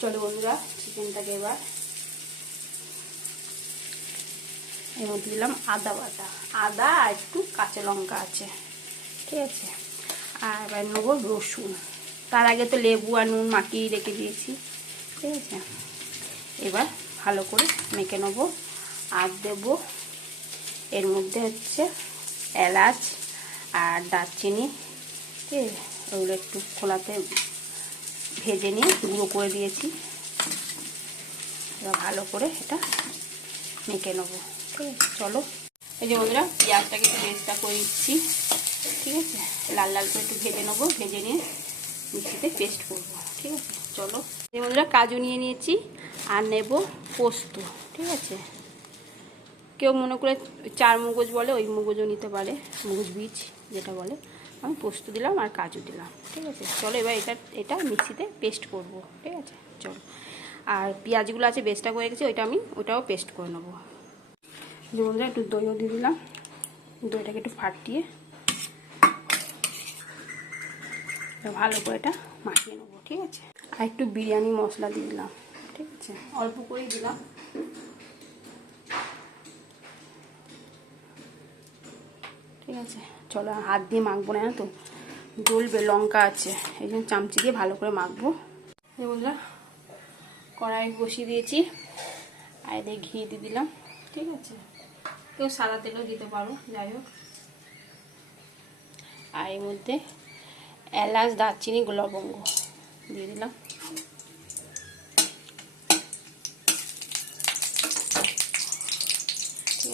চলো বন্ধুরা, চিকেনটাকে এবার এর মধ্যে দিলাম আদা বাটা, আদা আর একটু কাঁচা লঙ্কা আছে, ঠিক আছে। আর এবার নেবো রসুন। তার আগে তো লেবু আর নুন মাখিয়ে রেখে দিয়েছি, ঠিক আছে। এবার ভালো করে মেখে নেবো। আর দেবো এর মধ্যে হচ্ছে এলাচ আর দারচিনি, ঠিক আছে। ওগুলো একটু খোলাতে ভেজে নিয়ে গুঁড়ো করে দিয়েছি। এবার ভালো করে এটা মেখে নেবো, ঠিক আছে। চলো, এই যে বন্ধুরা, পেঁয়াজটাকে একটু বেরেস্তা করে দিচ্ছি, ঠিক আছে। লাল লাল করে একটু ভেজে নেবো, ভেজে নিয়ে মিক্সিতে পেস্ট করবো, ঠিক আছে। চলো, এই বন্ধুরা, কাজু নিয়ে নিয়েছি আর নেব পোস্ত, ঠিক আছে। কেউ মনে করে চার মগজ বলে, ওই মগজও নিতে পারে, মগজ বীজ যেটা বলে। আমি পোস্ত দিলাম আর কাজু দিলাম, ঠিক আছে। চলো, এবার এটা মিক্সিতে পেস্ট করব, ঠিক আছে। চলো, আর পেঁয়াজগুলো আছে বেস্টটা করে রেখেছি, ওটাও পেস্ট করে নেবো। যে বন্ধুরা, একটু দইও দিয়ে দিলাম, দইটাকে একটু ফাটিয়ে ভালো করে এটা মাখিয়ে নেবো, ঠিক আছে। আর একটু বিরিয়ানি মশলা দিয়ে দিলাম, ঠিক আছে, অল্প করেই দিলাম, ঠিক আছে। চলো, হাত দিয়ে মাখবো না তো, জ্বলবে, লঙ্কা আছে, এই জন্য চামচি দিয়ে ভালো করে মাখবো। এই বন্ধুরা, কড়াই বসিয়ে দিয়েছি আর এদের ঘি দিয়ে দিলাম, ঠিক আছে। কেউ সাদা তেলও দিতে পারো, যাই হোক। আর এর মধ্যে এলাচ দারচিনি লবঙ্গ দিয়ে দিলাম, ঠিক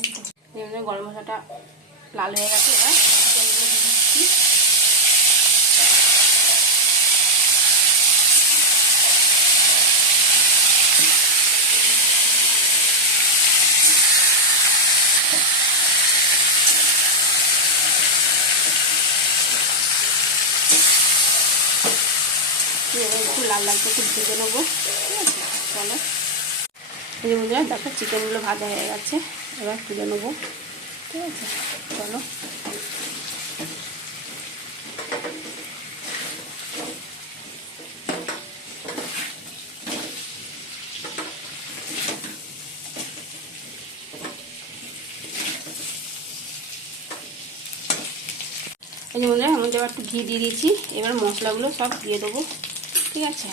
আছে। গরম মশলাটা লাল হয়ে গেছে, এবার চিকেনগুলো দিয়ে দিচ্ছি। এবার একটু লাল লাল করে ভেজে নেবো, ঠিক আছে। চলো, এই যে বন্ধুরা, দেখো চিকেনগুলো ভাজা হয়ে গেছে, এবার তুলে নেবো, ঠিক আছে। চলো, এই যে বন্ধুরা, আমি এবার একটু ঘি দিয়ে দিয়েছি, এবার মশলাগুলো সব দিয়ে দেবো, ঠিক আছে।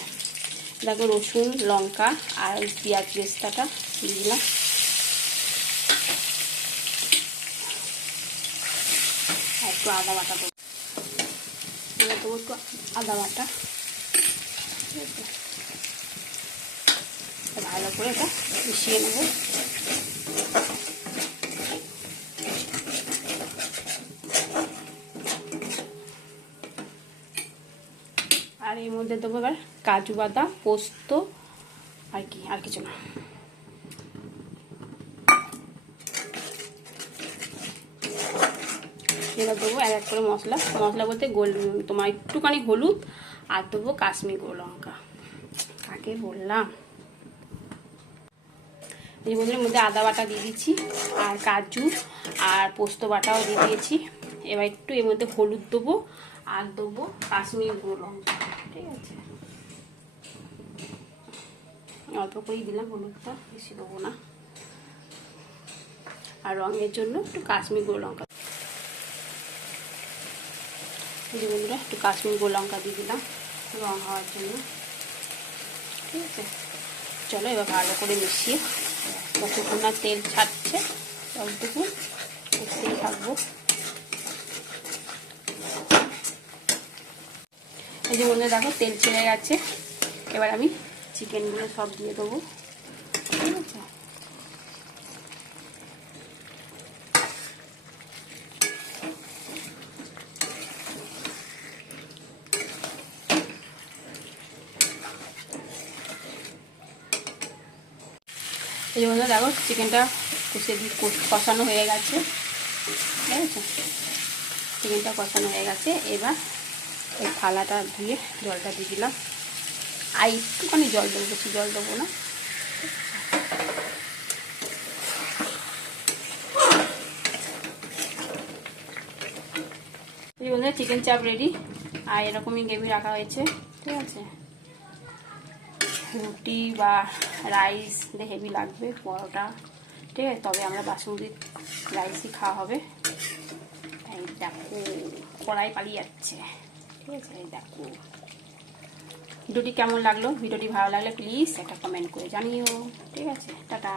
দেখো, রসুন, লঙ্কা আর পেঁয়াজ বেরেস্তাটা দিয়ে দিলাম, আর একটু আদা বাটা দেবো, একটু আদা বাটা, ঠিক আছে। ভালো করে এটা মিশিয়ে নেবো। আর এর মধ্যে দেবো এবার কাজু বাদাম, পোস্ত, আর কিছু না। এবার দেবো এক এক করে মশলা বলতে তোমার একটুখানি হলুদ, আর দেবো কাশ্মীরি লঙ্কা। কাকে বললাম, এই বন্ধুর মধ্যে আদা বাটা দিয়ে দিচ্ছি, আর কাজু আর পোস্ত বাটাও দিয়ে দিয়েছি। এবার একটু এর মধ্যে হলুদ দেবো আর দেবো কাশ্মীরি লঙ্কা, ঠিক আছে। অল্প করেই দিলাম হলুদটা, বেশি দেবো না। আর রঙের জন্য একটু কাশ্মীরি লঙ্কা, এই বন্ধুরা, একটু কাশ্মীরি লঙ্কা দিয়ে দিলাম রঙ হওয়ার জন্য, ঠিক আছে। চলো, এবার ভালো করে মিশিয়ে যতক্ষণ না তেল ছাড়ছে ততটুকু মিশিয়ে থাকবো। এই যে বন্ধুরা, দেখো তেল ছেড়ে গেছে, এবার আমি চিকেনগুলো সব দিয়ে দেবো, ঠিক আছে। এই যে বন্ধুরা, দেখো চিকেনটা কষানো হয়ে গেছে, ঠিক আছে। চিকেনটা কষানো হয়ে গেছে, এবার এই থালাটা ধুয়ে জলটা দিয়ে দিলাম, আর একটুখানি জল দেবো, বেশি জল দেবো না। এই বন্ধুরা, চিকেন চাপ রেডি, আর এরকমই গ্রেভি রাখা হয়েছে, ঠিক আছে। রুটি বা রাইস হেভি লাগবে, পরোটা, ঠিক আছে, তবে আমরা বাসমতি রাইসই খাওয়া হবে। এই দেখো কড়াই পালিয়ে যাচ্ছে, ঠিক আছে। এই দেখো ভিডিওটি কেমন লাগলো, ভিডিওটি ভালো লাগলে প্লিজ একটা কমেন্ট করে জানিও, ঠিক আছে। টাটা।